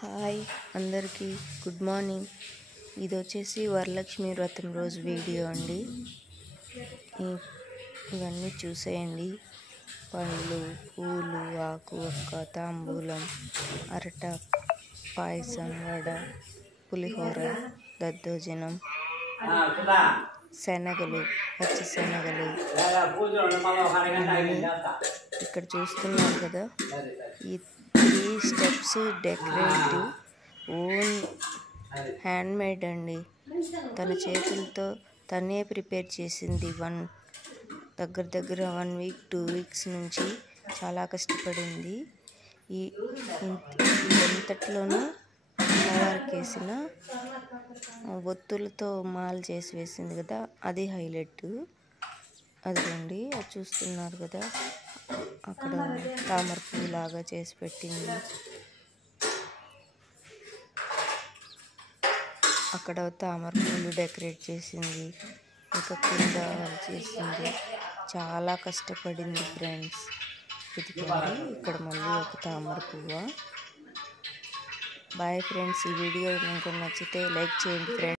Hi అందరికీ good morning. ఇది వచ్చేసి వరలక్ష్మి వ్రతం రోజు వీడియో అండి. ఇవన్నీ చూసేయండి. పళ్ళు, పూలు, ఆకు ఒక్క, తాంబూలం, అరట, పాయసం, వడ, పులిహోర, దద్దోజనం, శనగలు, పచ్చి శనగలు ఇక్కడ చూస్తున్నారు కదా. ఈ 3 స్టెప్స్ డెకరేటివ్ ఓన్ హ్యాండ్మేడ్ అండి. తన చేతులతో తనే ప్రిపేర్ చేసింది. దగ్గర 1 వీక్ 2 వీక్స్ నుంచి చాలా కష్టపడింది. ఇంతట్లోనూ అమ్మవారికి వేసిన ఒత్తులతో మాల చేసి వేసింది కదా, అది హైలైట్. అదిగోండి, అది చూస్తున్నారు కదా, అక్కడ తామర పువ్వు లాగా చేసి పెట్టింది. అక్కడ తామర పువ్వులు డెకరేట్ చేసింది. ఇంకా కింద చేసింది. చాలా కష్టపడింది ఫ్రెండ్స్. ఇదిగోండి, ఇక్కడ మళ్ళీ ఒక తామర పువ్వు. Bye friends. ఈ వీడియో మీకు నచ్చితే లైక్ చేయండి ఫ్రెండ్స్.